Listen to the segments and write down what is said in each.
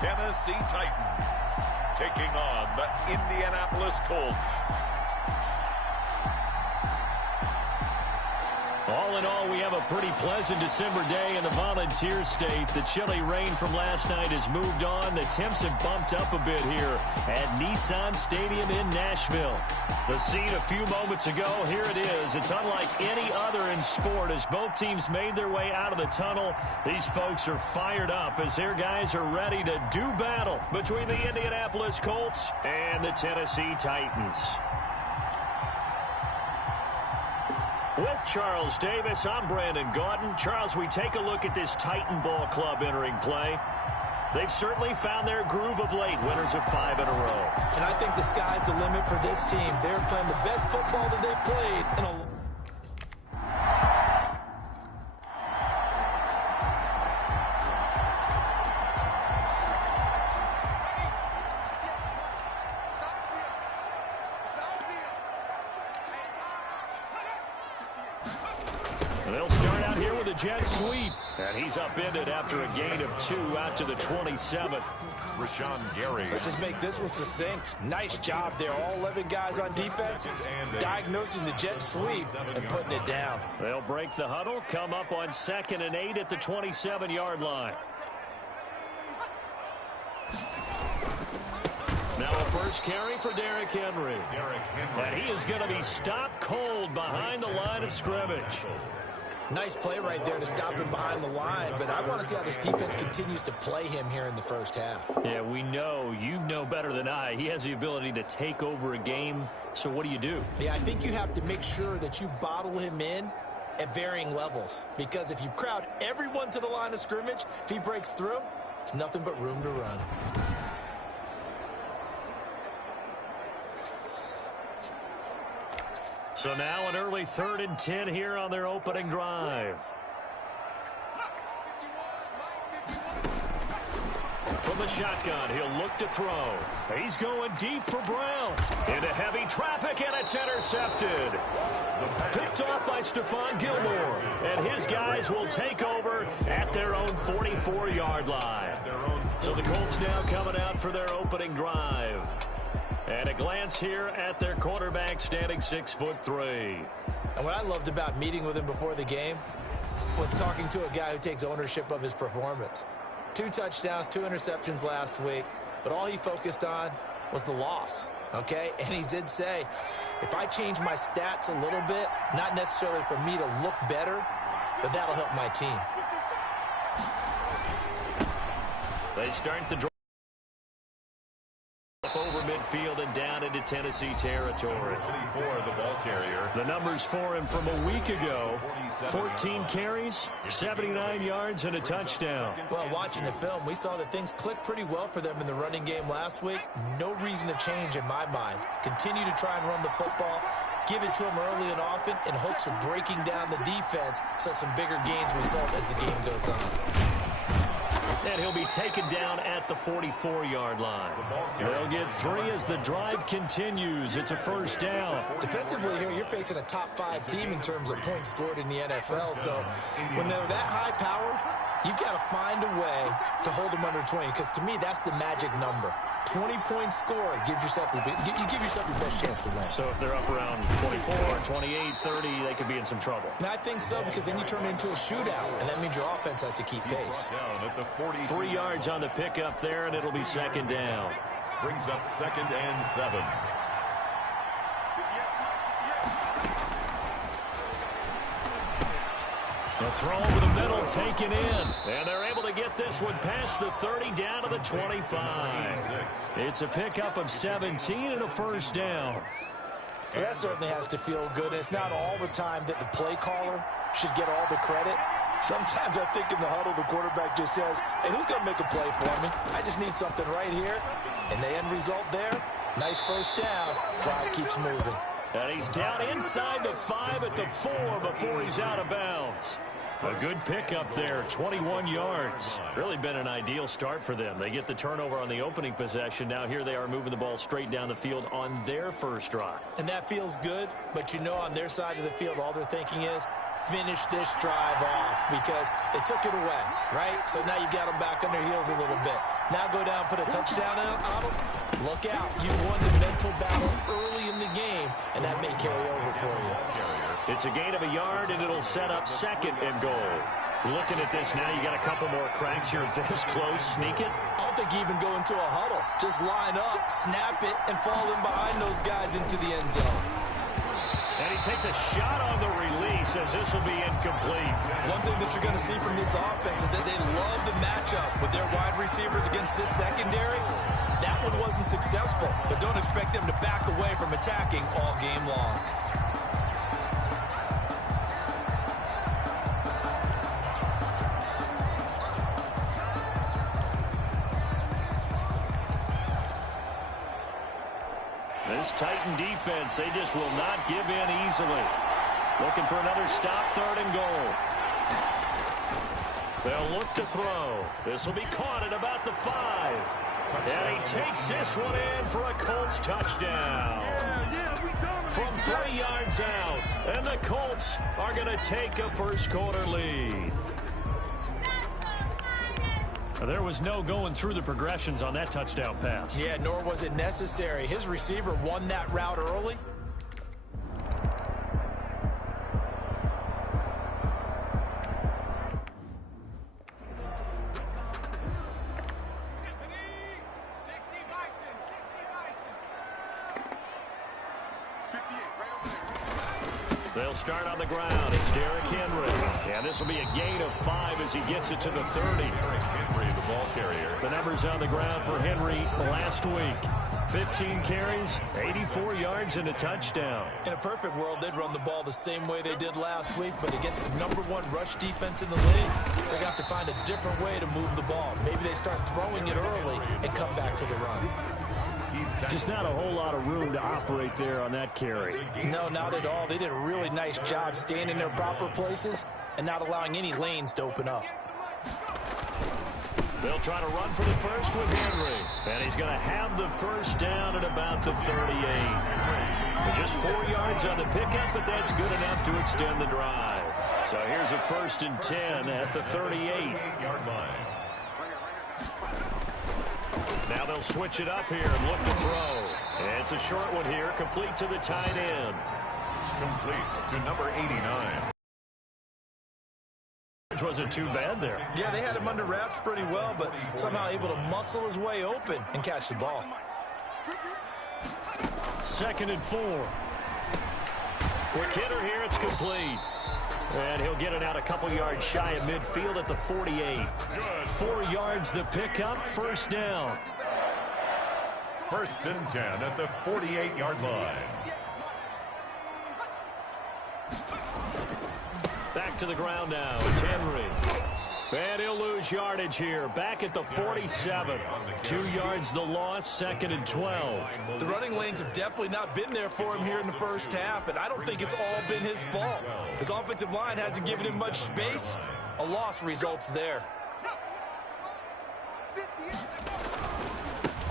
Tennessee Titans taking on the Indianapolis Colts. All in all, we have a pretty pleasant December day in the Volunteer State. The chilly rain from last night has moved on. The temps have bumped up a bit here at Nissan Stadium in Nashville. The scene a few moments ago, here it is. It's unlike any other in sport as both teams made their way out of the tunnel. These folks are fired up as their guys are ready to do battle between the Indianapolis Colts and the Tennessee Titans. With Charles Davis, I'm Brandon Gaudin. Charles, we take a look at this Titan ball club entering play. They've certainly found their groove of late, winners of 5 in a row. And I think the sky's the limit for this team. They're playing the best football that they've played in a They'll start out here with a jet sweep. And he's upended after a gain of 2 out to the 27. Rashawn Gary. Let's just make this one succinct. Nice job there. All 11 guys on defense diagnosing the jet sweep and putting it down. They'll break the huddle, come up on 2nd and 8 at the 27-yard line. Now a first carry for Derrick Henry. And he is going to be stopped cold behind the line of scrimmage. Nice play right there to stop him behind the line, but I want to see how this defense continues to play him here in the first half. Yeah, we know, you know better than I, he has the ability to take over a game, so what do? Yeah, I think you have to make sure that you bottle him in at varying levels, because if you crowd everyone to the line of scrimmage, if he breaks through, there's nothing but room to run. So now an early 3rd and 10 here on their opening drive. From the shotgun, he'll look to throw. He's going deep for Brown. Into heavy traffic, and it's intercepted. Picked off by Stephon Gilmore. And his guys will take over at their own 44-yard line. So the Colts now coming out for their opening drive. And a glance here at their quarterback standing 6'3". And what I loved about meeting with him before the game was talking to a guy who takes ownership of his performance. 2 touchdowns, 2 interceptions last week, but all he focused on was the loss, okay? And he did say, if I change my stats a little bit, not necessarily for me to look better, but that'll help my team. They start the drive over midfield and down into Tennessee territory. The ball carrier. The numbers for him from a week ago: 14 carries, 79 yards, and a touchdown. Well, watching the film, we saw that things clicked pretty well for them in the running game last week. No reason to change in my mind. Continue to try and run the football, give it to them early and often in hopes of breaking down the defense so some bigger gains result as the game goes on. And he'll be taken down at the 44-yard line. They'll get 3 as the drive continues. It's a first down. Defensively here, you're facing a top 5 team in terms of points scored in the NFL. So when they're that high-powered, you've got to find a way to hold them under 20. Because to me, that's the magic number. 20-point score, you give yourself your best chance to win. So if they're up around 24, 28, 30, they could be in some trouble. And I think so, because then you turn it into a shootout, and that means your offense has to keep pace. 3 yards on the pickup there, and it'll be 2nd down. Brings up 2nd and 7. The throw over the middle taken in. And they're able to get this one past the 30 down to the 25. It's a pickup of 17 and a first down. Well, that certainly has to feel good. It's not all the time that the play caller should get all the credit. Sometimes I think in the huddle, the quarterback just says, hey, who's going to make a play for me? I just need something right here. And the end result there, nice first down. Drive keeps moving. And he's down inside the 5 at the 4 before he's out of bounds. A good pickup there, 21 yards. Really been an ideal start for them. They get the turnover on the opening possession. Now here they are moving the ball straight down the field on their first drive. And that feels good, but you know on their side of the field, all they're thinking is, finish this drive off because they took it away, right? So now you got them back on their heels a little bit. Now go down, put a touchdown on them. Look out. You won the mental battle early in the game, and that may carry over for you. It's a gain of a yard, and it'll set up second and goal. Looking at this now, you got a couple more cracks here this close. Sneak it. I don't think you even go into a huddle. Just line up, snap it, and fall in behind those guys into the end zone. And he takes a shot on the release as this will be incomplete. One thing that you're going to see from this offense is that they love the matchup with their wide receivers against this secondary. That one wasn't successful, but don't expect them to back away from attacking all game long. This Titan defense, they just will not give in easily. Looking for another stop, third and goal. They'll look to throw. This will be caught at about the 5. And he takes this one in for a Colts touchdown. From 3 yards out. And the Colts are going to take a first quarter lead. There was no going through the progressions on that touchdown pass. Yeah, nor was it necessary. His receiver won that route early. They'll start on the ground. It's Derrick Henry. And this will be a gain of 5 as he gets it to the 30. Derrick Henry, the ball carrier. The numbers on the ground for Henry last week. 15 carries, 84 yards, and a touchdown. In a perfect world, they'd run the ball the same way they did last week, but against the #1 rush defense in the league, they're going to have to find a different way to move the ball. Maybe they start throwing it early and come back to the run. Just not a whole lot of room to operate there on that carry. No, not at all. They did a really nice job staying in their proper places and not allowing any lanes to open up. They'll try to run for the first with Henry. And he's going to have the first down at about the 38. Just 4 yards on the pickup, but that's good enough to extend the drive. So here's a 1st and 10 at the 38-yard line. Now they'll switch it up here and look to throw. It's a short one here, complete to the tight end. Complete to number 89. Wasn't too bad there. Yeah, they had him under wraps pretty well, but somehow able to muscle his way open and catch the ball. 2nd and 4. Quick hitter here, it's complete. And he'll get it out a couple yards shy of midfield at the 48. 4 yards the pickup, first down. 1st and 10 at the 48-yard line. Back to the ground now. It's Henry. And he'll lose yardage here. Back at the 47. 2 yards the loss, 2nd and 12. The running lanes have definitely not been there for him here in the first half, and I don't think it's all been his fault. His offensive line hasn't given him much space. A loss results there.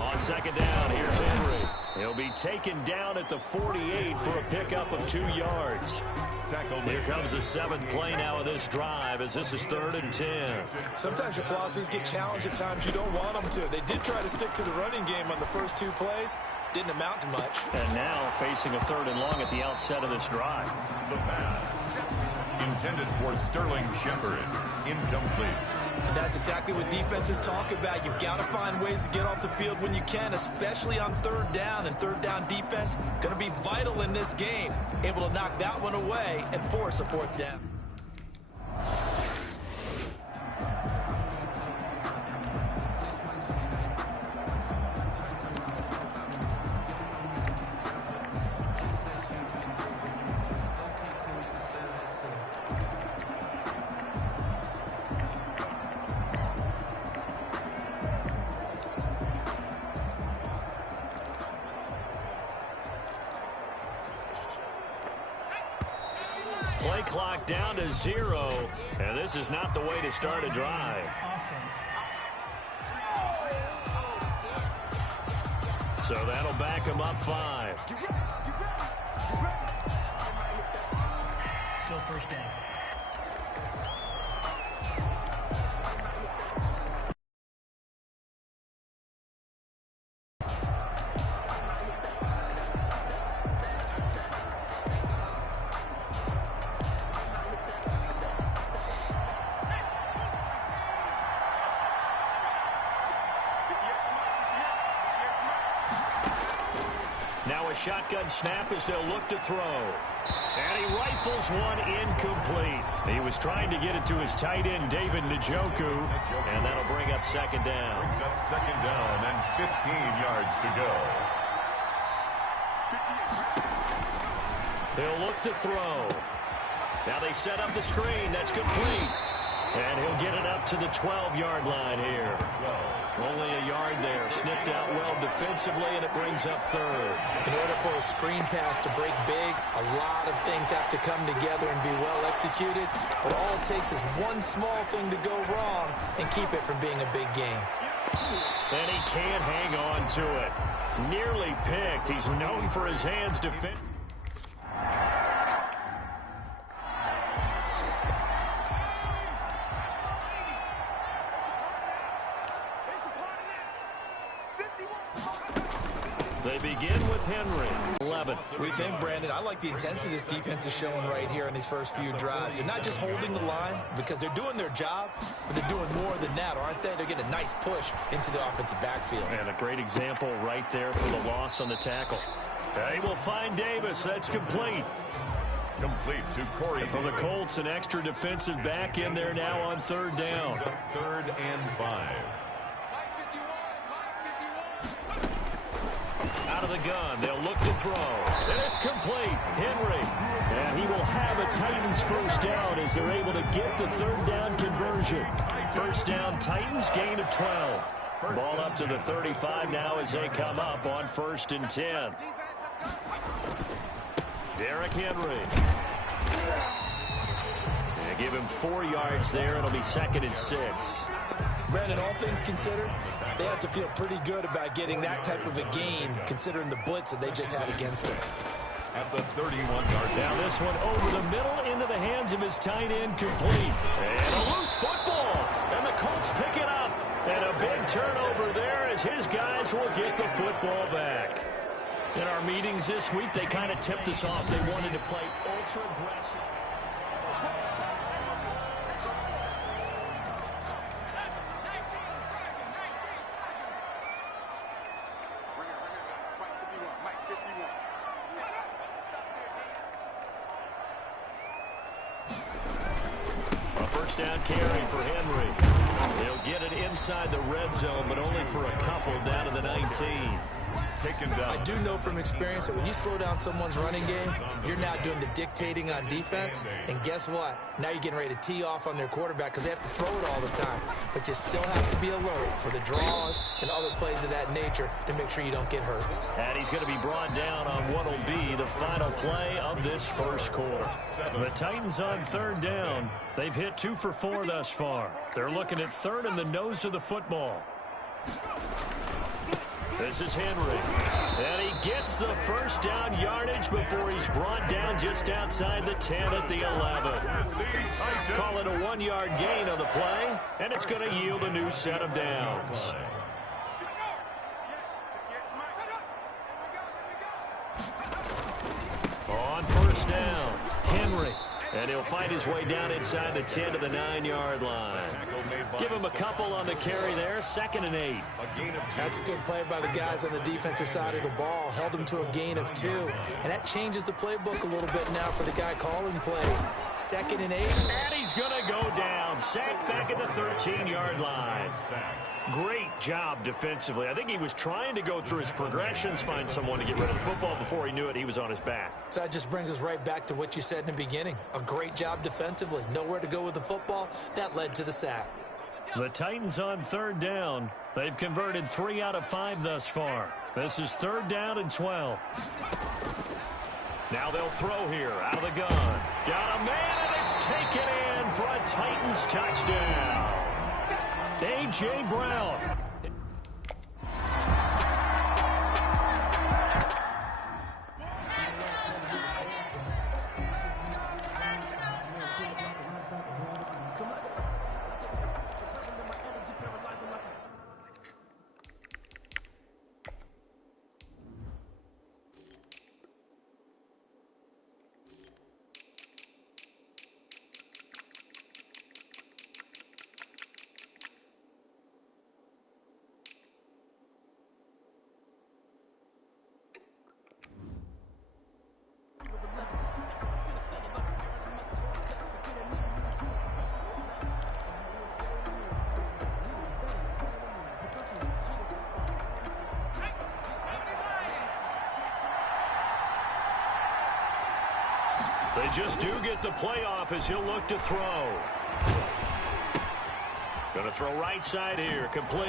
On 2nd down, here's Henry. He'll be taken down at the 48 for a pickup of 2 yards. Here comes the 7th play now of this drive as this is 3rd and 10. Sometimes your philosophies get challenged at times you don't want them to. They did try to stick to the running game on the first 2 plays. Didn't amount to much. And now facing a 3rd and long at the outset of this drive. The pass intended for Sterling Shepard. Incomplete. And that's exactly what defenses talk about. You've got to find ways to get off the field when you can, especially on 3rd down. And 3rd down defense going to be vital in this game. Able to knock that one away and force a 4th down. Play clock down to 0, and this is not the way to start a drive. So that'll back him up 5. Still first down. Now a shotgun snap as they'll look to throw. And he rifles one incomplete. He was trying to get it to his tight end, David Njoku, and that'll bring up second down. Brings up second down and 15 yards to go. He'll look to throw. Now they set up the screen. That's complete. And he'll get it up to the 12-yard line here. Only a yard there. Sniffed out well defensively, and it brings up third. In order for a screen pass to break big, a lot of things have to come together and be well executed. But all it takes is one small thing to go wrong and keep it from being a big game. And he can't hang on to it. Nearly picked. He's known for his hands defense. They begin with Henry. 11. We think, Brandon, I like the intensity this defense is showing right here in these first few drives. They're not just holding the line because they're doing their job, but they're doing more than that, aren't they? They're getting a nice push into the offensive backfield. And a great example right there for the loss on the tackle. They will find Davis. That's complete. Complete to Corey. And for the Colts, an extra defensive back in there now on third down. Third and 5. Out of the gun, they'll look to throw. And it's complete. Henry. And he will have a Titans first down as they're able to get the third down conversion. First down, Titans, gain of 12. Ball up to the 35 now as they come up on 1st and 10. Derrick Henry. They give him 4 yards there. It'll be 2nd and 6. Brandon, all things considered, they have to feel pretty good about getting that type of a gain, considering the blitz that they just had against them. At the 31-yard Now this one over the middle into the hands of his tight end, complete. And a loose football. And the Colts pick it up. And a big turnover there as his guys will get the football back. In our meetings this week, they kind of tipped us off. They wanted to play ultra-aggressive. A first down carry for Henry. They'll get it inside the red zone, but only for a couple down to the 19. taken down. I do know from experience that when you slow down someone's running game, you're now doing the dictating on defense. And guess what? Now you're getting ready to tee off on their quarterback because they have to throw it all the time. But you still have to be alert for the draws and other plays of that nature to make sure you don't get hurt. And he's going to be brought down on what will be the final play of this first quarter. The Titans on third down. They've hit 2 for 4 thus far. They're looking at third in the nose of the football. This is Henry. And he gets the first down yardage before he's brought down just outside the 10 at the 11. Call it a 1-yard gain on the play, and it's going to yield a new set of downs. On first down, Henry. And he'll find his way down inside the 10 to the 9-yard line. Give him a couple on the carry there, 2nd and 8. That's a good play by the guys on the defensive side of the ball. Held him to a gain of 2. And that changes the playbook a little bit now for the guy calling plays. 2nd and 8. And he's going to go down. Sacked back at the 13-yard line. Great job defensively. I think he was trying to go through his progressions, find someone to get rid of the football. Before he knew it, he was on his back. So that just brings us right back to what you said in the beginning. A great job defensively. Nowhere to go with the football. That led to the sack. The Titans on third down. They've converted 3 out of 5 thus far. This is 3rd down and 12. Now they'll throw here out of the gun. Got a man, and it's taken in for a Titans touchdown. A.J. Brown. They just do get the playoff as he'll look to throw. Going to throw right side here, complete.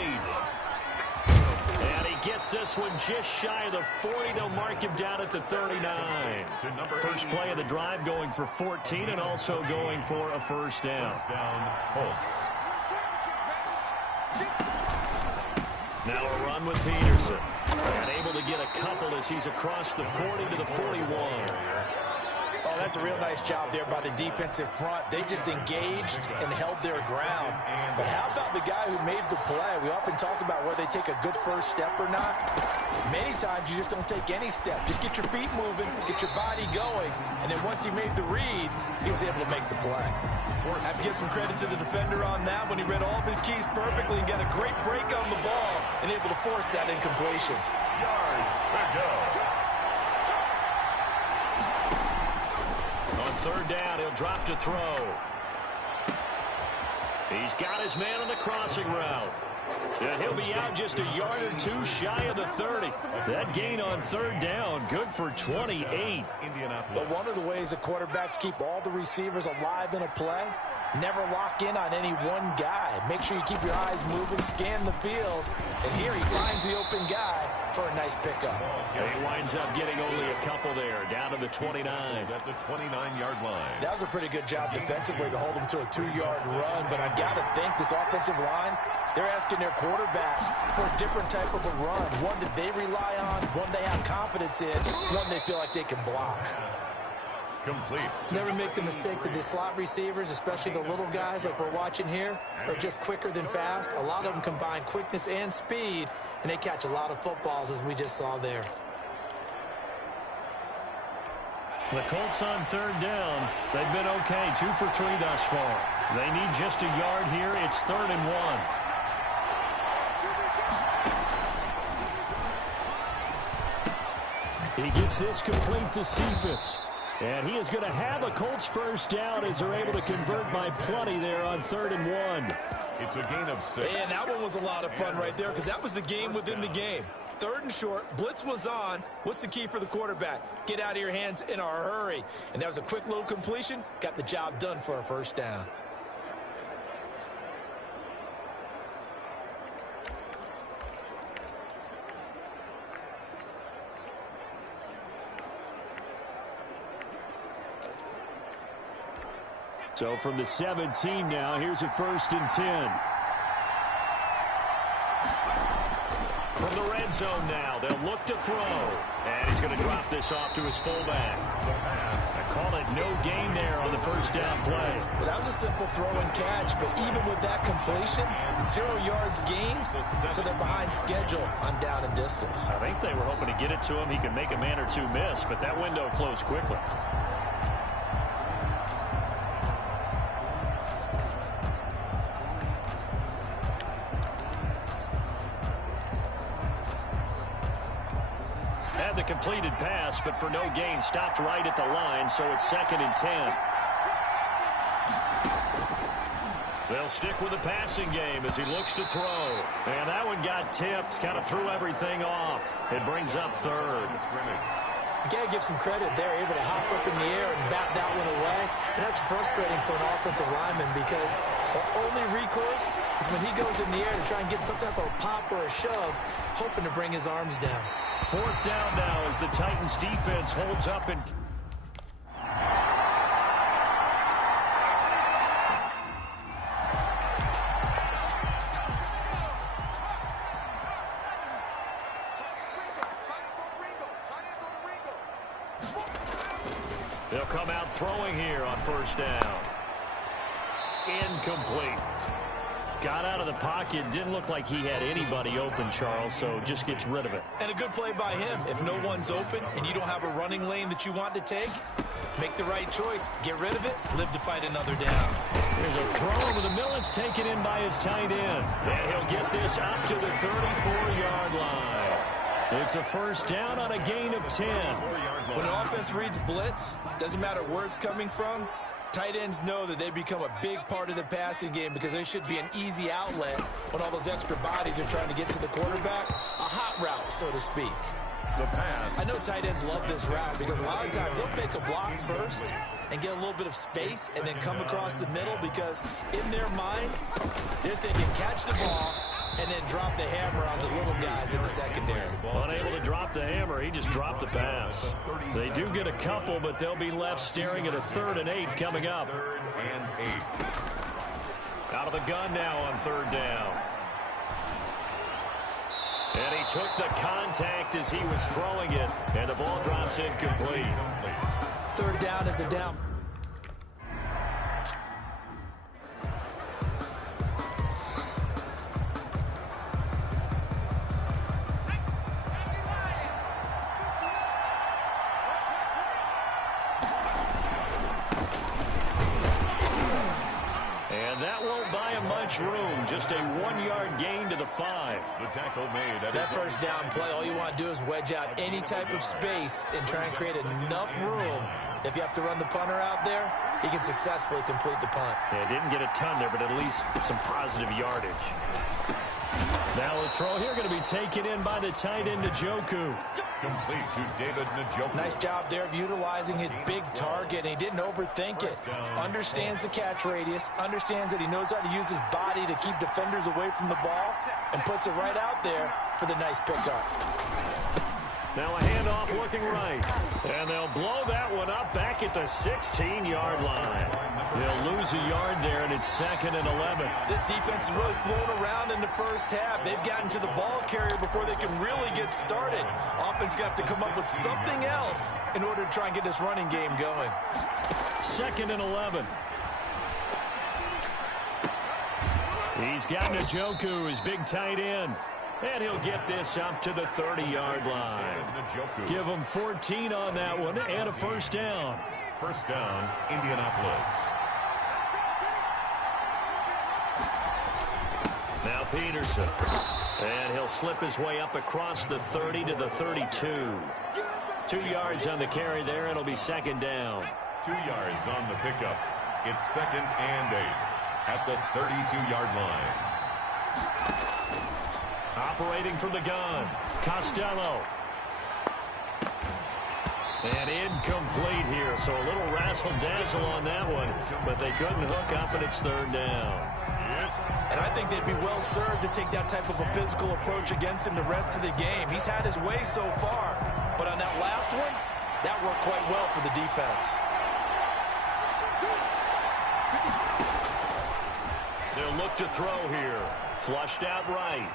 And he gets this one just shy of the 40. They'll mark him down at the 39. First play of the drive going for 14 and also going for a first down. Colts. Now a run with Peterson. And able to get a couple as he's across the 40 to the 41. Oh, that's a real nice job there by the defensive front. They just engaged and held their ground. But how about the guy who made the play? We often talk about whether they take a good first step or not. Many times you just don't take any step. Just get your feet moving, get your body going, and then once he made the read, he was able to make the play. I have to give some credit to the defender on that when he read all of his keys perfectly and got a great break on the ball and able to force that incompletion. Yards to go. On third down, he'll drop to throw. He's got his man on the crossing route. And he'll be out just a yard or two shy of the 30. That gain on third down, good for 28. But one of the ways that quarterbacks keep all the receivers alive in a play, never lock in on any one guy. Make sure you keep your eyes moving, scan the field. And here he finds the open guy for a nice pickup. He winds up getting only a couple there, down to the 29. At the 29-yard line. That was a pretty good job defensively to hold him to a 2-yard run. But I've got to think this offensive line, they're asking their quarterback for a different type of a run. One that they rely on, one they have confidence in, one they feel like they can block. Complete. Never make the mistake that the slot receivers, especially the little guys like we're watching here, are just quicker than fast. A lot of them combine quickness and speed, and they catch a lot of footballs, as we just saw there. The Colts on third down. They've been okay, 2 for 3 thus far. They need just a yard here. It's 3rd and 1. He gets this complete to Cephas. And he is going to have a Colts first down as they're able to convert by plenty there on 3rd and 1. It's a gain of 6. And that one was a lot of fun right there because that was the game within the game. 3rd and short, blitz was on. What's the key for the quarterback? Get out of your hands in a hurry. And that was a quick little completion. Got the job done for a first down. So from the 17 now, here's a 1st and 10. From the red zone now, they'll look to throw. And he's going to drop this off to his fullback. I call it no gain there on the first down play. Well, that was a simple throw and catch, but even with that completion, 0 yards gained, so they're behind schedule on down and distance. I think they were hoping to get it to him. He could make a man or two miss, but that window closed quickly. The completed pass, but for no gain, stopped right at the line, so it's 2nd and 10. They'll stick with the passing game as he looks to throw. And that one got tipped, kind of threw everything off. It brings up 3rd. You got to give some credit there, able to hop up in the air and bat that one away. And that's frustrating for an offensive lineman because the only recourse is when he goes in the air to try and get some type of a pop or a shove, hoping to bring his arms down. 4th down now as the Titans defense holds up and They'll come out throwing here on first down. Incomplete. Got out of the pocket. Didn't look like he had anybody open, Charles, so just gets rid of it. And a good play by him. If no one's open and you don't have a running lane that you want to take, make the right choice. Get rid of it. Live to fight another down. There's a throw over the middle. It's taken in by his tight end. And he'll get this up to the 34-yard line. It's a first down on a gain of 10. When an offense reads blitz, doesn't matter where it's coming from, tight ends know that they become a big part of the passing game because they should be an easy outlet when all those extra bodies are trying to get to the quarterback. A hot route, so to speak. The pass. I know tight ends love this route because a lot of times they'll take a block first and get a little bit of space and then come across the middle because in their mind, they're thinking catch the ball and then drop the hammer on the little guys in the secondary. Unable to drop the hammer, he just dropped the pass. They do get a couple, but they'll be left staring at a 3rd and 8 coming up. 3rd and 8. Out of the gun now on 3rd down. And he took the contact as he was throwing it, and the ball drops incomplete. 3rd down is a down. Room, just a 1-yard gain to the 5. The tackle made. That first down play, all you want to do is wedge out any type of space and try and create enough room. If you have to run the punter out there, he can successfully complete the punt. Yeah, didn't get a ton there, but at least some positive yardage. Now the throw here going to be taken in by the tight end, Njoku. Complete to David Njoku. Nice job there of utilizing his big target, and he didn't overthink it. Understands the catch radius, understands that he knows how to use his body to keep defenders away from the ball, and puts it right out there for the nice pickup. Now a handoff looking right. And they'll blow that one up back at the 16-yard line. They'll lose a yard there, and it's 2nd and 11. This defense has really flown around in the first half. They've gotten to the ball carrier before they can really get started. Offense got to come up with something else in order to try and get this running game going. 2nd and 11. He's got Njoku, his big tight end. And he'll get this up to the 30-yard line. Give him 14 on that one and a first down. First down, Indianapolis. Now Peterson. And he'll slip his way up across the 30 to the 32. 2 yards on the carry there. It'll be 2nd down. 2 yards on the pickup. It's 2nd and 8 at the 32-yard line. Operating from the gun, Costello. And incomplete here, so a little razzle-dazzle on that one, but they couldn't hook up, and it's 3rd down. And I think they'd be well served to take that type of a physical approach against him the rest of the game. He's had his way so far, but on that last one, that worked quite well for the defense. They'll look to throw here. Flushed out right.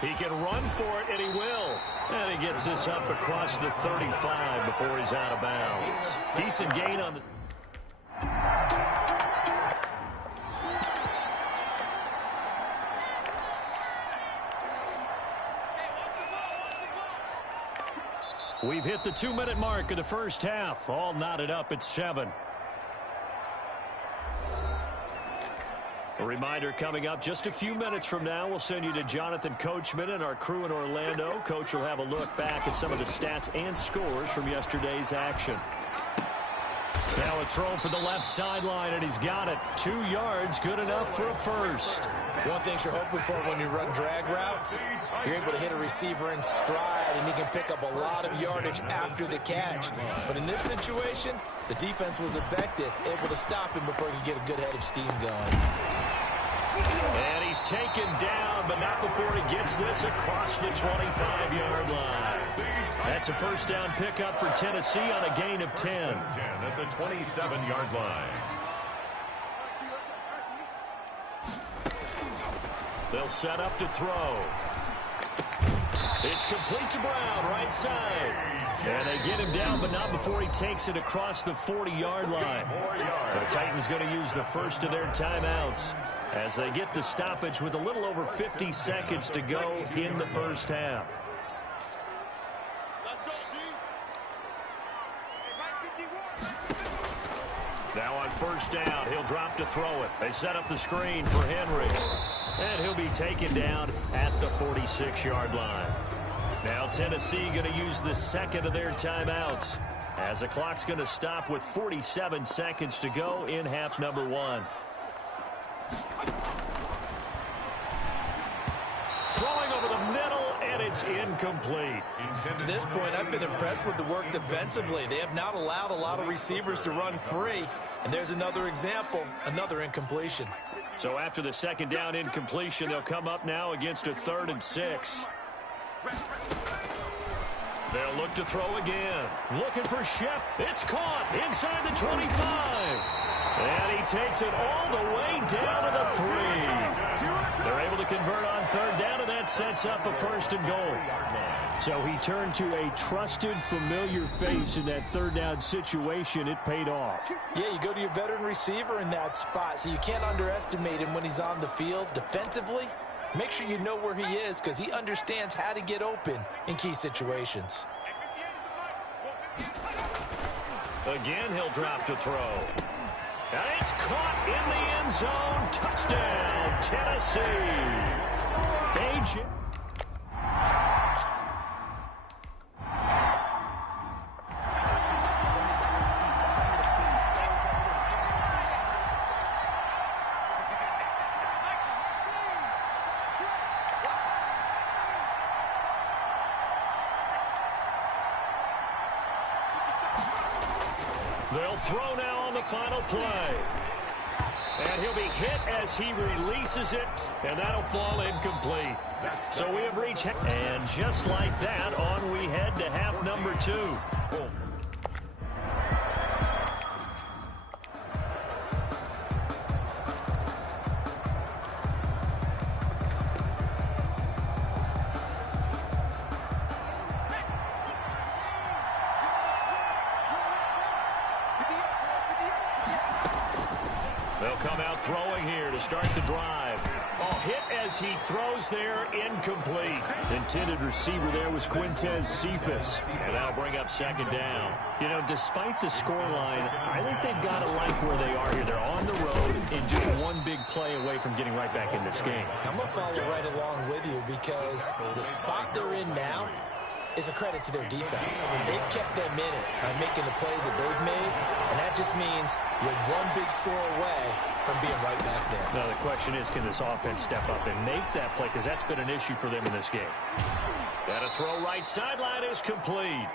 He can run for it, and he will. And he gets this up across the 35 before he's out of bounds. Decent gain on the... We've hit the 2-minute mark of the first half. All knotted up at 7. A reminder coming up just a few minutes from now, we'll send you to Jonathan Coachman and our crew in Orlando. Coach will have a look back at some of the stats and scores from yesterday's action. Now a throw for the left sideline, and he's got it. 2 yards, good enough for a first. One thing you're hoping for when you run drag routes, you're able to hit a receiver in stride, and he can pick up a lot of yardage after the catch. But in this situation, the defense was effective, able to stop him before he could get a good head of steam going. And he's taken down, but not before he gets this across the 25-yard line. That's a first down pickup for Tennessee on a gain of 10. 10 at the 27-yard line. They'll set up to throw. It's complete to Brown, right side. And they get him down, but not before he takes it across the 40-yard line. The Titans going to use the first of their timeouts as they get the stoppage with a little over 50 seconds to go in the first half. Now on first down, he'll drop to throw it. They set up the screen for Henry. And he'll be taken down at the 46-yard line. Now Tennessee going to use the second of their timeouts as the clock's going to stop with 47 seconds to go in half number one. Throwing over the middle, and it's incomplete. To this point, I've been impressed with the work defensively. They have not allowed a lot of receivers to run free. And there's another example, another incompletion. So after the second down incompletion, they'll come up now against a 3rd and 6. They'll look to throw again. Looking for Shep. It's caught inside the 25. And he takes it all the way down to the 3. They're able to convert on third down, and that sets up a 1st and goal. So he turned to a trusted, familiar face in that third down situation. It paid off. Yeah, you go to your veteran receiver in that spot, so you can't underestimate him when he's on the field. Defensively, make sure you know where he is because he understands how to get open in key situations. Again, he'll drop to throw. And it's caught in the end zone. Touchdown, Tennessee. AJ. They'll throw now on the final play. And he'll be hit as he releases it, and that'll fall incomplete. So we have reached, and just like that, on we head to half number 2. They'll come out throwing here to start the drive. Oh, hit as he throws there, incomplete. Intended receiver there was Quintez Cephas. And that'll bring up second down. You know, despite the scoreline, I think they've got to like where they are here. They're on the road and just one big play away from getting right back in this game. I'm going to follow right along with you because the spot they're in now is a credit to their defense. They've kept them in it by making the plays that they've made, and that just means you're one big score away from being right back there. Now, the question is, can this offense step up and make that play? Because that's been an issue for them in this game. And a throw right sideline is complete.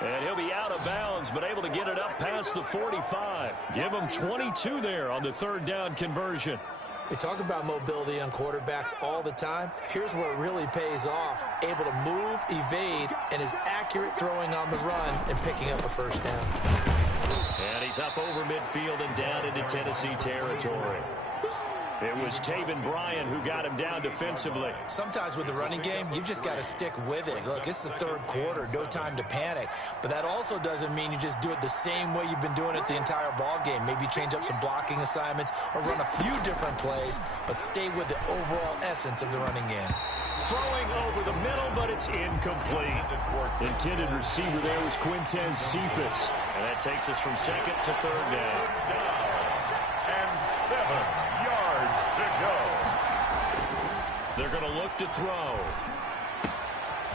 And he'll be out of bounds, but able to get it up past the 45. Give him 22 there on the third down conversion. We talk about mobility on quarterbacks all the time. Here's where it really pays off. Able to move, evade, and is accurate throwing on the run and picking up a first down. And he's up over midfield and down into Tennessee territory. It was Taven Bryan who got him down defensively. Sometimes with the running game, you've just got to stick with it. Look, it's the third quarter, no time to panic. But that also doesn't mean you just do it the same way you've been doing it the entire ball game. Maybe change up some blocking assignments or run a few different plays, but stay with the overall essence of the running game. Throwing over the middle, but it's incomplete. Intended receiver there was Quintez Cephas. And that takes us from second to third down. And 7 yards to go. They're going to look to throw.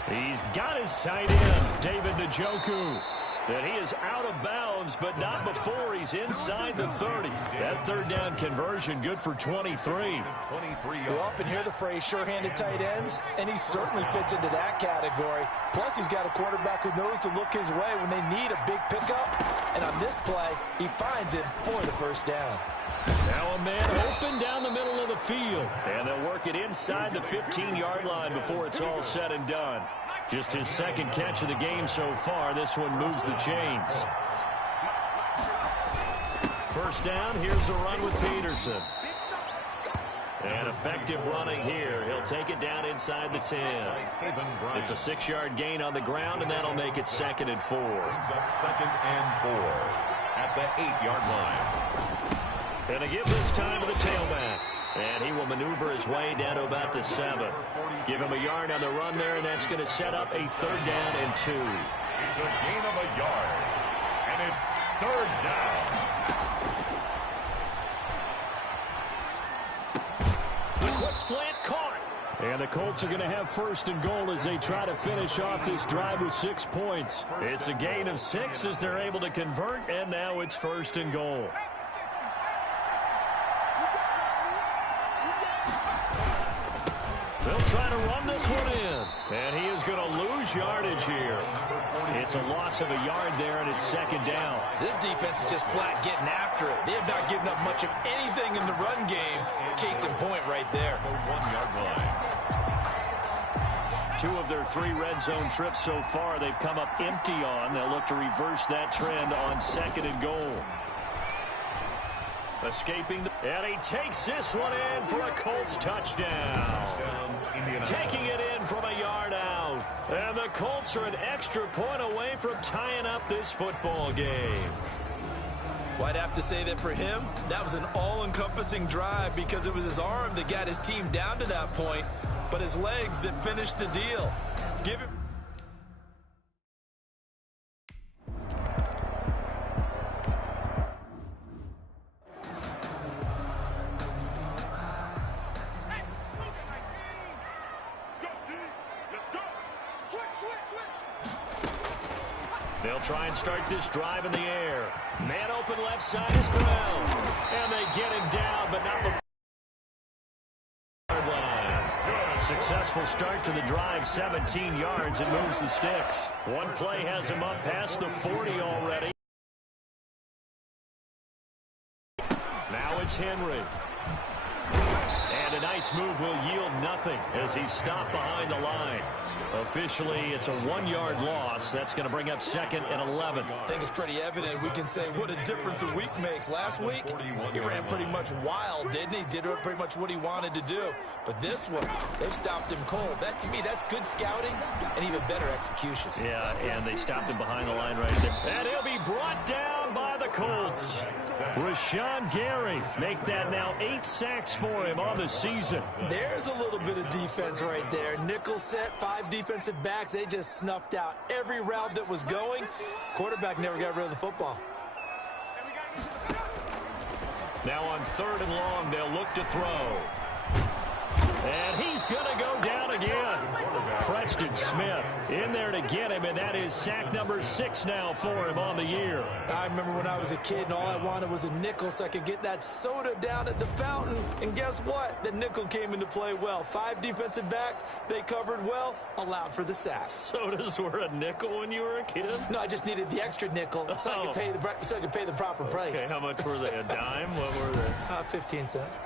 He's got his tight end, David Njoku. And he is out of bounds, but not before he's inside the 30. That third down conversion good for 23. We often hear the phrase sure-handed tight ends, and he certainly fits into that category. Plus, he's got a quarterback who knows to look his way when they need a big pickup. And on this play, he finds it for the first down. Now a man open down the middle of the field. And they'll work it inside the 15-yard line before it's all said and done. Just his second catch of the game so far. This one moves the chains. First down, here's a run with Peterson. And effective running here. He'll take it down inside the 10. It's a 6-yard gain on the ground, and that'll make it 2nd and 4. Brings up 2nd and 4 at the 8-yard line. And a give this time to the tailback. And he will maneuver his way down to about the 7. Give him a yard on the run there, and that's going to set up a 3rd down and 2. It's a gain of a yard, and it's 3rd down. Quick slant caught. And the Colts are going to have 1st and goal as they try to finish off this drive with 6 points. It's a gain of 6 as they're able to convert, and now it's 1st and goal. They'll try to run this one in. And he is going to lose yardage here. It's a loss of a yard there, and it's 2nd down. This defense is just flat getting after it. They have not given up much of anything in the run game. Case in point right there. The 1-yard line. 2 of their 3 red zone trips so far they've come up empty on. They'll look to reverse that trend on 2nd and goal. Escaping, and he takes this one in for a Colts touchdown. Taking it in from a yard out. And the Colts are an extra point away from tying up this football game. Well, I'd have to say that for him, that was an all-encompassing drive because it was his arm that got his team down to that point, but his legs that finished the deal. Give him. They'll try and start this drive in the air. Man open left side is Brown. And they get him down, but not before the line. Successful start to the drive, 17 yards. It moves the sticks. One play has him up past the 40 already. Now it's Henry. And a nice move will yield nothing as he's stopped behind the line. Officially, it's a 1-yard loss. That's going to bring up 2nd and 11. I think it's pretty evident. We can say what a difference a week makes. Last week, he ran pretty much wild, didn't he? Did pretty much what he wanted to do. But this one, they've stopped him cold. That, to me, that's good scouting and even better execution. Yeah, and they stopped him behind the line right there. And he'll be brought down by the Colts. Rashawn Gary make that now 8 sacks for him on the season. There's a little bit of defense right there. Nickel set, 5 defensive backs. They just snuffed out every route that was going. Quarterback never got rid of the football. Now on 3rd and long, they'll look to throw. And he's going to go down again. Preston Smith in there to get him, and that is sack number 6 now for him on the year. I remember when I was a kid and all I wanted was a nickel so I could get that soda down at the fountain. And guess what? The nickel came into play well. 5 defensive backs, they covered well, allowed for the sacks. Sodas were a nickel when you were a kid? No, I just needed the extra nickel so I could pay the proper price. Okay, how much were they? A dime? What were they? 15 cents.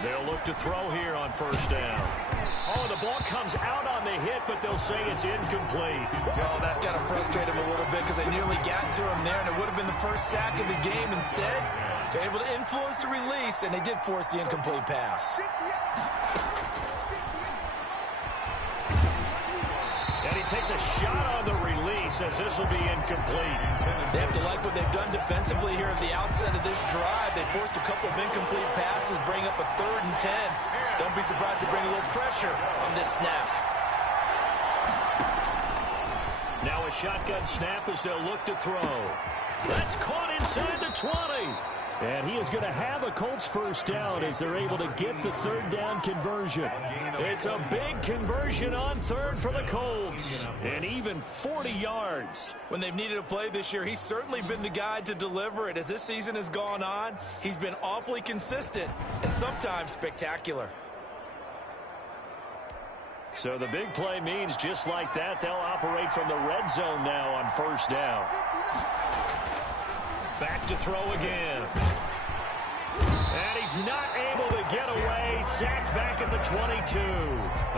They'll look to throw here on 1st down. Oh, the ball comes out on the hit, but they'll say it's incomplete. Oh, that's got to frustrate him a little bit because they nearly got to him there, and it would have been the first sack of the game. Instead, they're able to influence the release, and they did force the incomplete pass. And he takes a shot on the release as this will be incomplete. They have to like what they've done defensively here at the outset of this drive. They forced a couple of incomplete passes, bring up a 3rd and 10. Don't be surprised to bring a little pressure on this snap. Now a shotgun snap as they'll look to throw. That's caught inside the 20. And he is going to have a Colts 1st down as they're able to get the 3rd down conversion. It's a big conversion on 3rd for the Colts. And even 40 yards. When they've needed a play this year, he's certainly been the guy to deliver it. As this season has gone on, he's been awfully consistent and sometimes spectacular. So the big play means just like that, they'll operate from the red zone now on first down. Back to throw again. And he's not able to get away. Sacked back at the 22.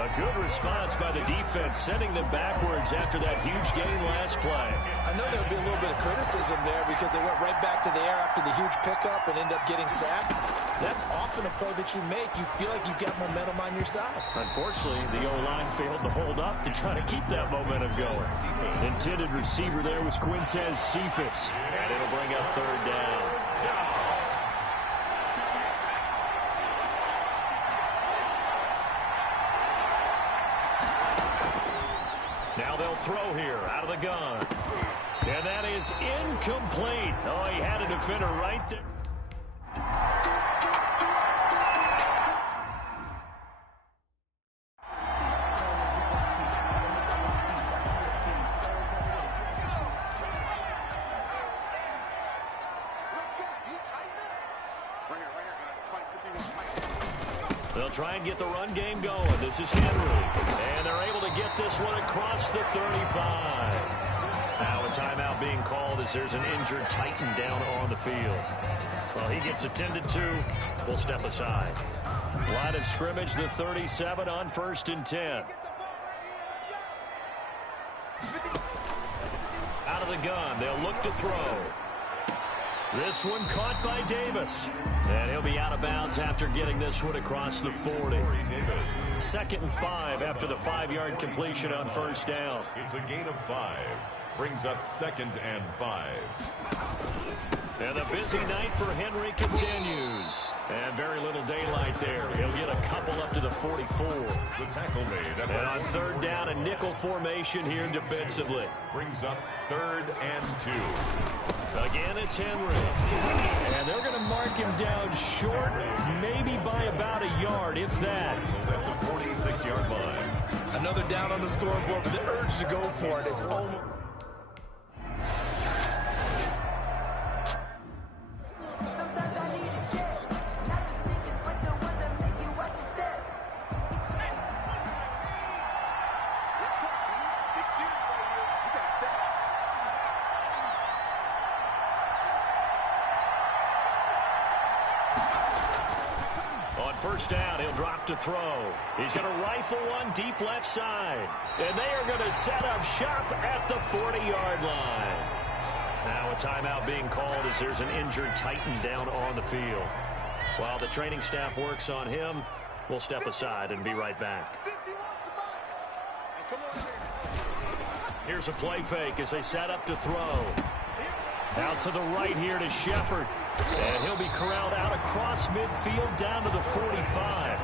A good response by the defense, sending them backwards after that huge gain last play. I know there'll be a little bit of criticism there because they went right back to the air after the huge pickup and end up getting sacked. That's often a play that you make. You feel like you've got momentum on your side. Unfortunately, the O-line failed to hold up to try to keep that momentum going. Intended receiver there was Quintez Cephas. And it'll bring up third down. Now they'll throw here out of the gun. And that is incomplete. Oh, he had a defender right there. They'll try and get the run game going. This is Henry. And they're able to get this one across the 35. Now a timeout being called as there's an injured Titan down on the field. Well, he gets attended to. We'll step aside. Line of scrimmage, the 37 on 1st and 10. Out of the gun. They'll look to throw. This one caught by Davis. And he'll be out of bounds after getting this one across the 40. 2nd and 5 after the 5-yard completion on first down. It's a gain of 5. Brings up 2nd and 5. And the busy night for Henry continues. And very little daylight there. He'll get a couple up to the 44. The tackle made. And on third down, a nickel formation here defensively. Brings up 3rd and 2. Again, it's Henry. And they're going to mark him down short, maybe by about a yard, if that. At the 46-yard line. Another down on the scoreboard, but the urge to go for it is almost... First down, he'll drop to throw. He's going to rifle one deep left side. And they are going to set up shop at the 40-yard line. Now a timeout being called as there's an injured Titan down on the field. While the training staff works on him, we'll step aside and be right back. Here's a play fake as they set up to throw. Out to the right here to Shepard. And he'll be corralled out across midfield down to the 45.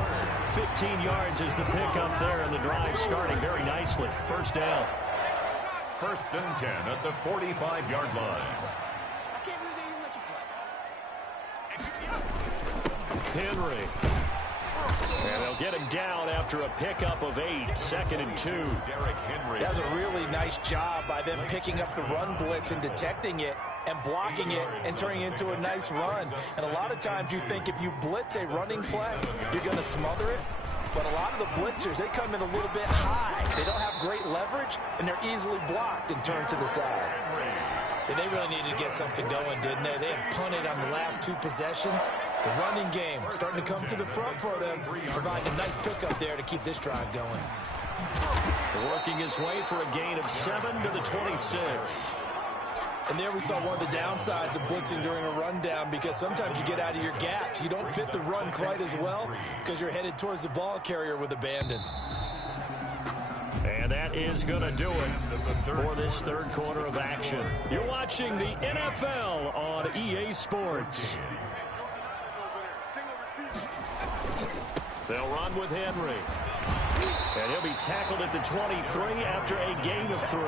15 yards is the pickup there, and the drive starting very nicely. First down. 1st and 10 at the 45-yard line. Henry. And they'll get him down after a pickup of 8. 2nd and 2. Derrick Henry. That was a really nice job by them picking up the run blitz and detecting it and blocking it and turning it into a nice run. And a lot of times you think if you blitz a running play, you're going to smother it. But a lot of the blitzers, they come in a little bit high. They don't have great leverage, and they're easily blocked and turned to the side. And they really needed to get something going, didn't they? They had punted on the last 2 possessions. The running game starting to come to the front for them, providing a nice pickup there to keep this drive going. Working his way for a gain of 7 to the 26. And there we saw one of the downsides of blitzing during a rundown, because sometimes you get out of your gaps. You don't fit the run quite as well because you're headed towards the ball carrier with abandon. And that is going to do it for this 3rd quarter of action. You're watching the NFL on EA Sports. They'll run with Henry. And he'll be tackled at the 23 after a gain of 3.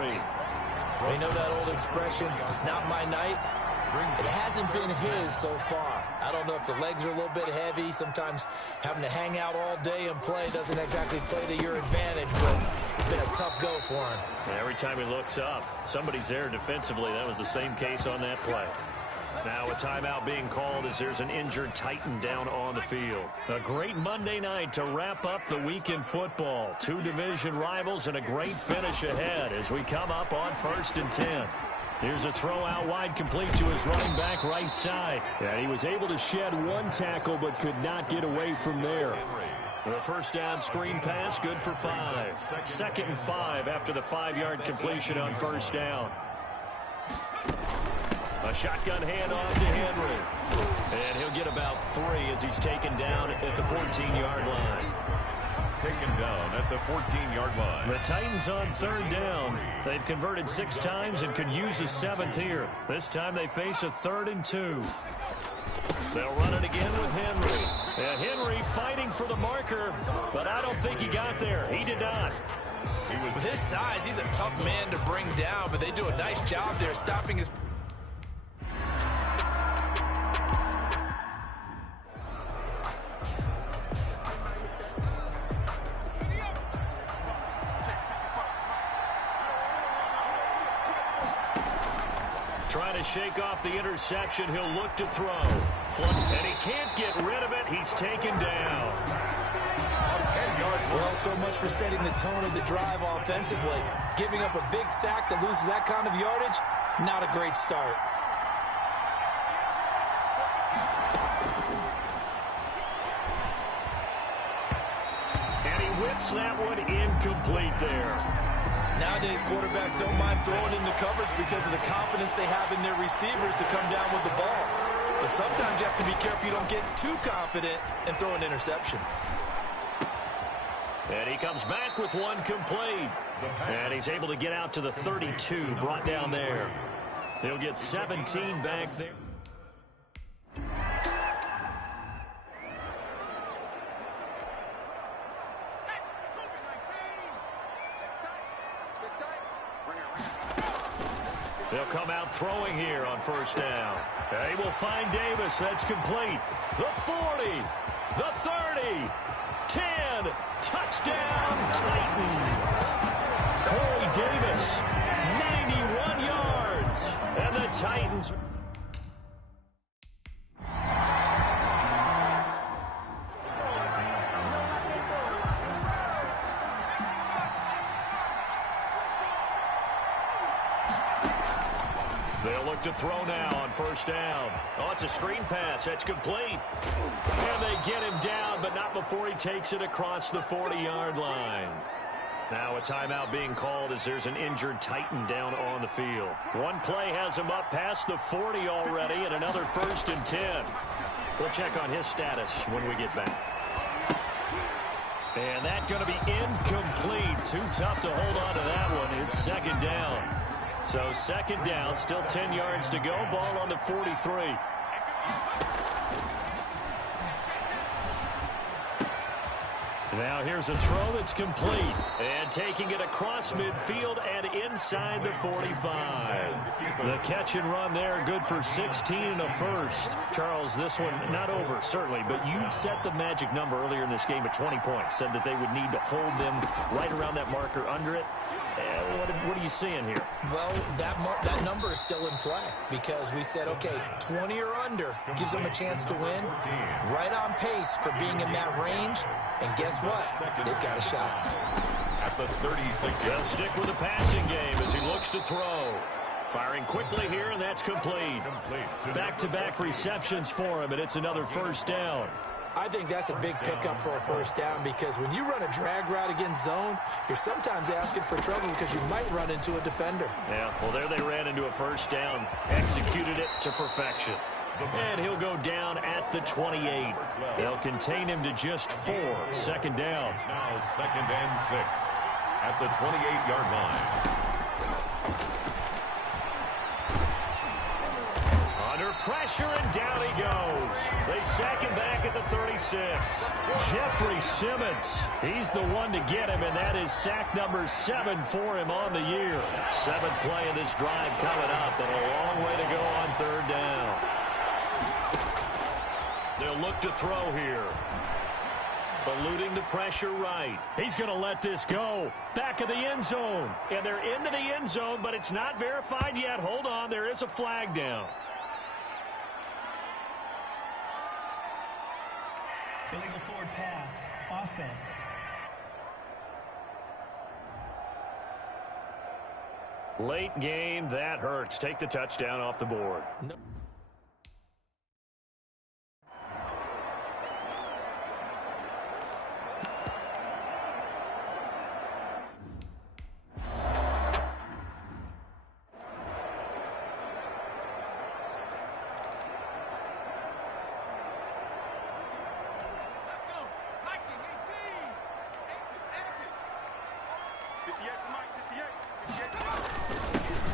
We know that old expression, it's not my night. It hasn't been his so far. I don't know if the legs are a little bit heavy. Sometimes having to hang out all day and play doesn't exactly play to your advantage, but it's been a tough go for him. And every time he looks up, somebody's there defensively. That was the same case on that play. Now a timeout being called as there's an injured Titan down on the field. A great Monday night to wrap up the week in football. Two division rivals and a great finish ahead as we come up on 1st and 10. Here's a throw out wide, complete to his running back right side. And he was able to shed one tackle but could not get away from there. The first down screen pass, good for 5. 2nd and 5 after the 5-yard completion on 1st down. A shotgun handoff to Henry. And he'll get about 3 as he's taken down at the 14-yard line. Taken down at the 14-yard line. The Titans on 3rd down. They've converted 6 times and could use a 7th here. This time they face a 3rd and 2. They'll run it again with Henry. And Henry fighting for the marker, but I don't think he got there. He did not. With his size, he's a tough man to bring down, but they do a nice job there stopping his... Trying to shake off the interception. He'll look to throw. And he can't get rid of it. He's taken down. Well, so much for setting the tone of the drive offensively. Giving up a big sack that loses that kind of yardage, not a great start. And he whips that one incomplete there. Nowadays, quarterbacks don't mind throwing into coverage because of the confidence they have in their receivers to come down with the ball. But sometimes you have to be careful you don't get too confident and throw an interception. And he comes back with one complete. And he's able to get out to the 32, brought down there. He'll get 17 back there. They'll come out throwing here on 1st down. They will find Davis. That's complete. The 40, the 30, 10, touchdown Titans. Corey Davis, 91 yards. And the Titans... They'll look to throw now on 1st down. Oh, it's a screen pass. That's complete. And they get him down, but not before he takes it across the 40-yard line. Now a timeout being called as there's an injured Titan down on the field. One play has him up past the 40 already, and another 1st and 10. We'll check on his status when we get back. And that's going to be incomplete. Too tough to hold on to that one. It's 2nd down. So 2nd down, still 10 yards to go. Ball on the 43. Now here's a throw that's complete. And taking it across midfield and inside the 45. The catch and run there, good for 16 and a 1st. Charles, this one not over, certainly, but you set the magic number earlier in this game at 20 points. Said that they would need to hold them right around that marker under it. What are you seeing here? Well, that number is still in play because we said, okay, 20 or under gives them a chance to win. Right on pace for being in that range. And guess what? They've got a shot. At the 36. They'll stick with the passing game as he looks to throw. Firing quickly here, and that's complete. Back-to-back receptions for him, and it's another 1st down. I think that's a big pickup for a 1st down because when you run a drag route against zone, you're sometimes asking for trouble because you might run into a defender. Yeah, well, there they ran into a 1st down, executed it to perfection. And he'll go down at the 28. They'll contain him to just 4. 2nd down. Now 2nd and 6 at the 28-yard line. Under pressure, and down he goes. They sack him back at the 36. Jeffrey Simmons, he's the one to get him, and that is sack number 7 for him on the year. 7th play of this drive coming up, and a long way to go on 3rd down. They'll look to throw here. Eluding the pressure right. He's going to let this go. Back of the end zone. And they're into the end zone, but it's not verified yet. Hold on, there is a flag down. Illegal forward pass. Offense. Late game, that hurts. Take the touchdown off the board. No.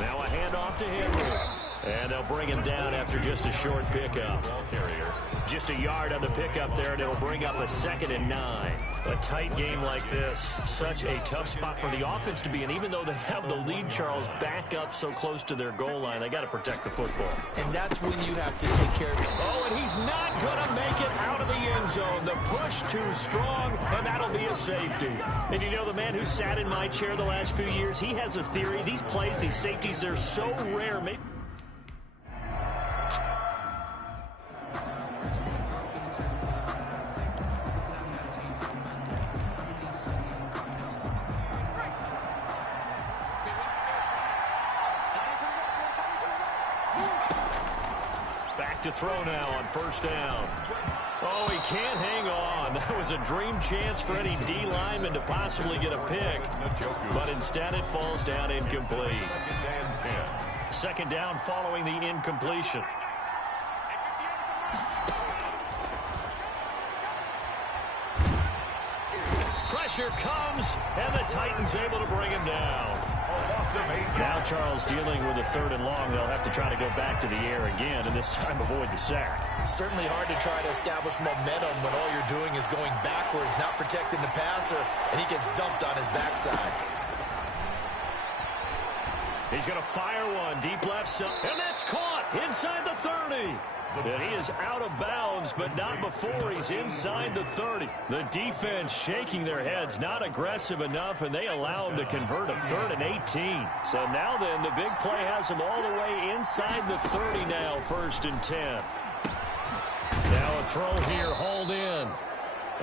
Now a handoff to Henry. And they'll bring him down after just a short pickup. Just a yard on the pickup there, and it'll bring up a 2nd and 9. A tight game like this, such a tough spot for the offense to be in. Even though they have the lead, Charles, back up so close to their goal line, they got to protect the football. And that's when you have to take care of it. Oh, and he's not going to make it out of the end zone. The push too strong, and that'll be a safety. And you know, the man who sat in my chair the last few years, he has a theory. These plays, these safeties, they're so rare. Maybe to throw now on 1st down. Oh, he can't hang on. That was a dream chance for any D lineman to possibly get a pick. But instead it falls down incomplete. 2nd down following the incompletion. Pressure comes, and the Titans able to bring him down. Now Charles dealing with a 3rd and long. They'll have to try to go back to the air again, and this time avoid the sack. Certainly hard to try to establish momentum when all you're doing is going backwards, not protecting the passer, and he gets dumped on his backside. He's going to fire one deep left side, and that's caught inside the 30. And he is out of bounds, but not before he's inside the 30. The defense shaking their heads, not aggressive enough, and they allow him to convert a 3rd and 18. So now then, the big play has him all the way inside the 30 now, 1st and 10. Now a throw here, hauled in.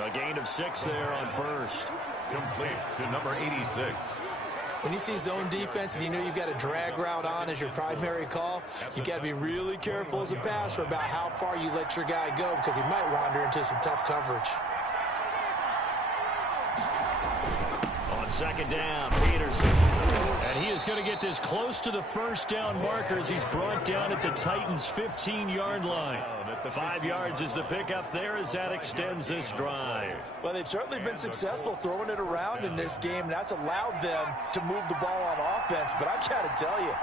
A gain of 6 there on 1st. Complete to number 86. When you see zone defense and you know you've got a drag route on as your primary call, you've got to be really careful as a passer about how far you let your guy go because he might wander into some tough coverage. On 2nd down, Peterson. And he is going to get this close to the 1st down marker as he's brought down at the Titans' 15-yard line. 5 yards is the pickup there as that extends this drive. Well, they've certainly been successful throwing it around in this game. That's allowed them to move the ball on offense. But I've got to tell you,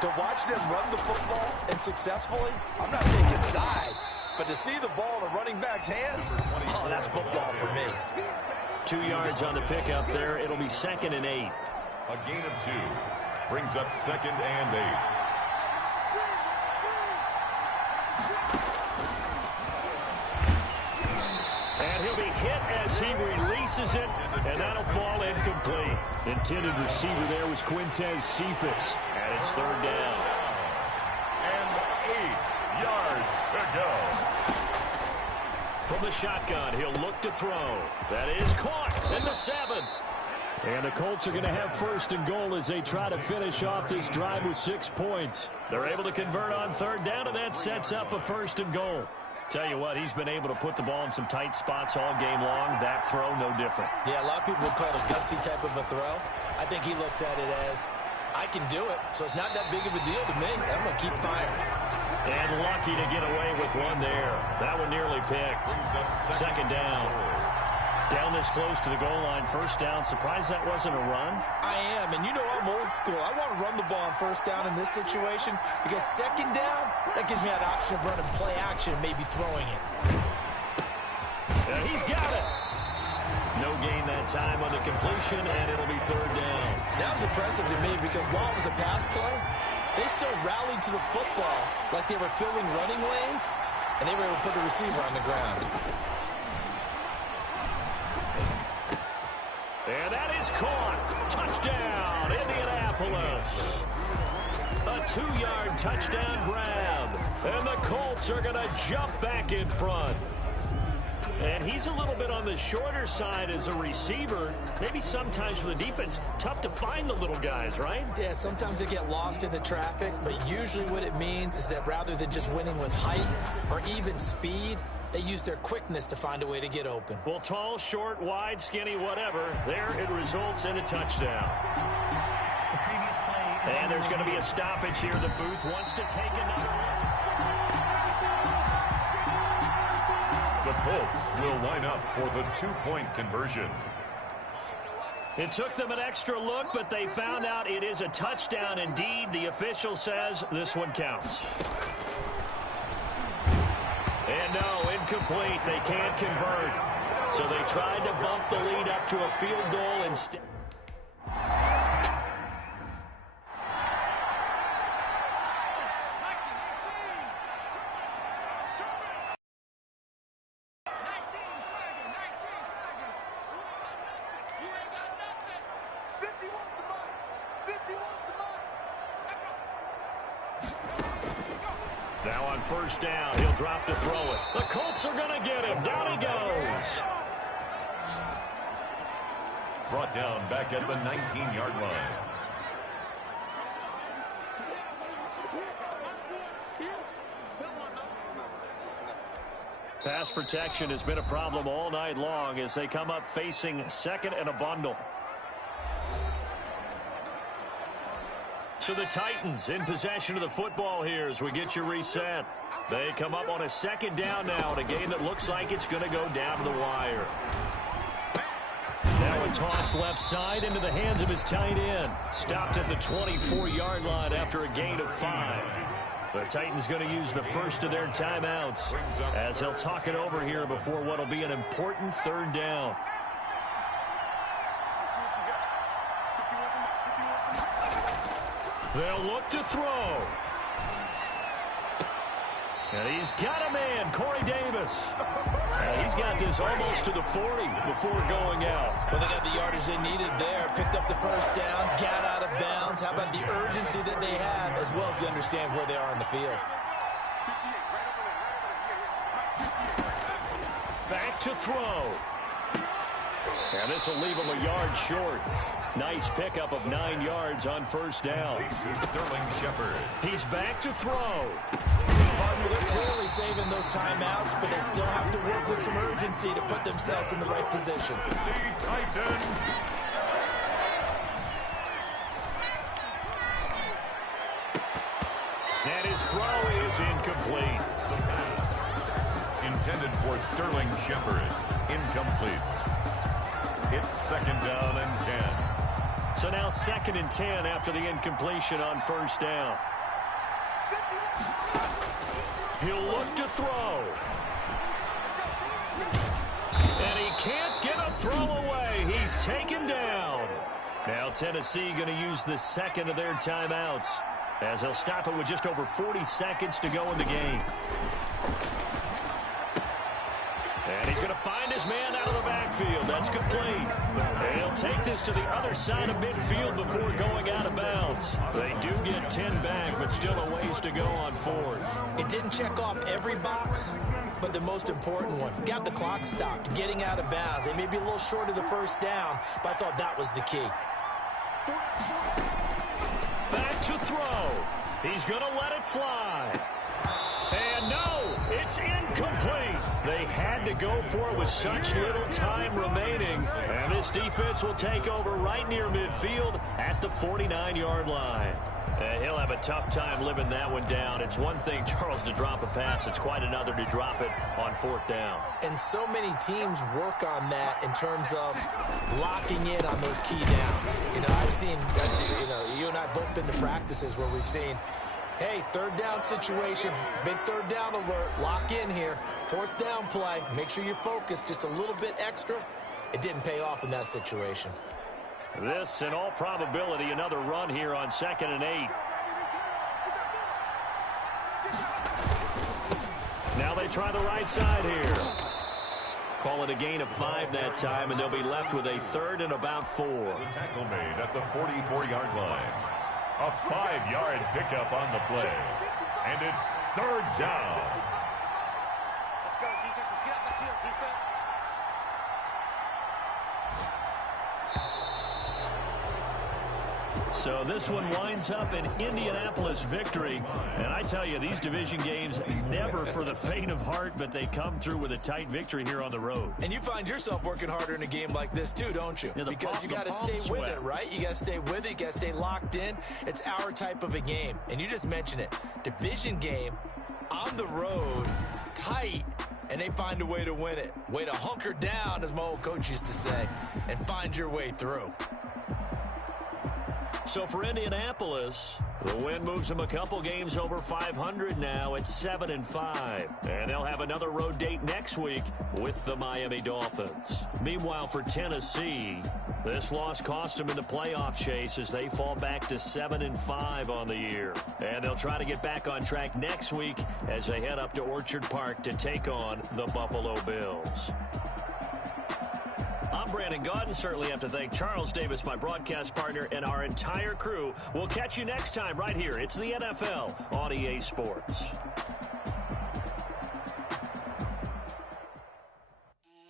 to watch them run the football and successfully, I'm not taking sides. But to see the ball in a running back's hands, oh, that's football for me. 2 yards on the pickup there. It'll be 2nd and 8. A gain of 2 brings up 2nd and 8. And he'll be hit as he releases it, and that'll fall incomplete. Intended receiver there was Quintez Cephas, and it's 3rd down. And 8 yards to go. From the shotgun, he'll look to throw. That is caught in the 7. And the Colts are going to have 1st and goal as they try to finish off this drive with 6 points. They're able to convert on 3rd down, and that sets up a 1st and goal. Tell you what, he's been able to put the ball in some tight spots all game long. That throw, no different. Yeah, a lot of people would call it a gutsy type of a throw. I think he looks at it as, I can do it, so it's not that big of a deal to me. I'm going to keep firing. And lucky to get away with one there. That one nearly picked. 2nd down. Down this close to the goal line, 1st down. Surprised that wasn't a run? I am, and you know I'm old school. I want to run the ball on 1st down in this situation because 2nd down, that gives me that option of running play action, maybe throwing it. And he's got it. No gain that time on the completion, and it'll be 3rd down. That was impressive to me because while it was a pass play, they still rallied to the football like they were filling running lanes, and they were able to put the receiver on the ground. And that is caught. Touchdown, Indianapolis. A 2-yard touchdown grab. And the Colts are going to jump back in front. And he's a little bit on the shorter side as a receiver. Maybe sometimes for the defense, tough to find the little guys, right? Yeah, sometimes they get lost in the traffic, but usually what it means is that rather than just winning with height or even speed, they use their quickness to find a way to get open. Well, tall, short, wide, skinny, whatever, there it results in a touchdown. The previous play is and there's going to be a stoppage here. The booth wants to take another look. The Colts will line up for the two-point conversion. It took them an extra look, but they found out it is a touchdown indeed. The official says this one counts. And no, incomplete. They can't convert. So they tried to bump the lead up to a field goal instead. Now on first down, he'll drop to throw it. The Colts are going to get him. Down he goes. Brought down back at the 19-yard line. Pass protection has been a problem all night long as they come up facing second and a bundle. So the Titans in possession of the football here as we get you reset. They come up on a second down now in a game that looks like it's going to go down to the wire. Now a toss left side into the hands of his tight end. Stopped at the 24-yard line after a gain of 5. The Titans going to use the first of their timeouts as he'll talk it over here before what will be an important third down. They'll look to throw. And he's got a man, Corey Davis. And he's got this almost to the 40 before going out. Well, they got the yardage they needed there. Picked up the first down, got out of bounds. How about the urgency that they have, as well as they understand where they are on the field. Back to throw. And this will leave him a yard short. Nice pickup of 9 yards on first down. To Sterling Shepard. He's back to throw. Partner, they're clearly saving those timeouts, but they still have to work with some urgency to put themselves in the right position. The Titan. And his throw is incomplete. The pass. Intended for Sterling Shepard. Incomplete. It's second down and 10. So now second and 10 after the incompletion on first down. He'll look to throw. And he can't get a throw away. He's taken down. Now Tennessee going to use the second of their timeouts as they'll stop it with just over 40 seconds to go in the game. And he's going to find his man out of the backfield. That's complete. And he'll take this to the other side of midfield before going out of bounds. They do get 10 back, but still a ways to go on fourth. It didn't check off every box, but the most important one. Got the clock stopped, getting out of bounds. They may be a little short of the first down, but I thought that was the key. Back to throw. He's going to let it fly. And no, it's incomplete. They had to go for it with such little time remaining. And this defense will take over right near midfield at the 49-yard line. And he'll have a tough time living that one down. It's one thing, Charles, to drop a pass. It's quite another to drop it on fourth down. And so many teams work on that in terms of locking in on those key downs. You know, I've seen, you and I both been to practices where we've seen, hey, third down situation, big third down alert, lock in here, fourth down play, make sure you focus just a little bit extra. It didn't pay off in that situation. This, in all probability, another run here on 2nd and 8. Now they try the right side here. Call it a gain of 5 that time, and they'll be left with a third and about 4. The tackle made at the 44-yard line. A 5-yard pickup on the play. And it's third down. Let's go, defense. Let's get out the field, defense. So this one winds up an Indianapolis victory. And I tell you, these division games never for the faint of heart, but they come through with a tight victory here on the road. And you find yourself working harder in a game like this too, don't you? Yeah, because you got to stay with it, right? You got to stay with it. You got to stay locked in. It's our type of a game. And you just mentioned it. Division game on the road, tight, and they find a way to win it. Way to hunker down, as my old coach used to say, and find your way through. So for Indianapolis, the win moves them a couple games over 500 now at 7-5. And they'll have another road date next week with the Miami Dolphins. Meanwhile, for Tennessee, this loss cost them in the playoff chase as they fall back to 7-5 on the year. And they'll try to get back on track next week as they head up to Orchard Park to take on the Buffalo Bills. I'm Brandon Gaudin. Certainly have to thank Charles Davis, my broadcast partner, and our entire crew. We'll catch you next time right here. It's the NFL on EA Sports.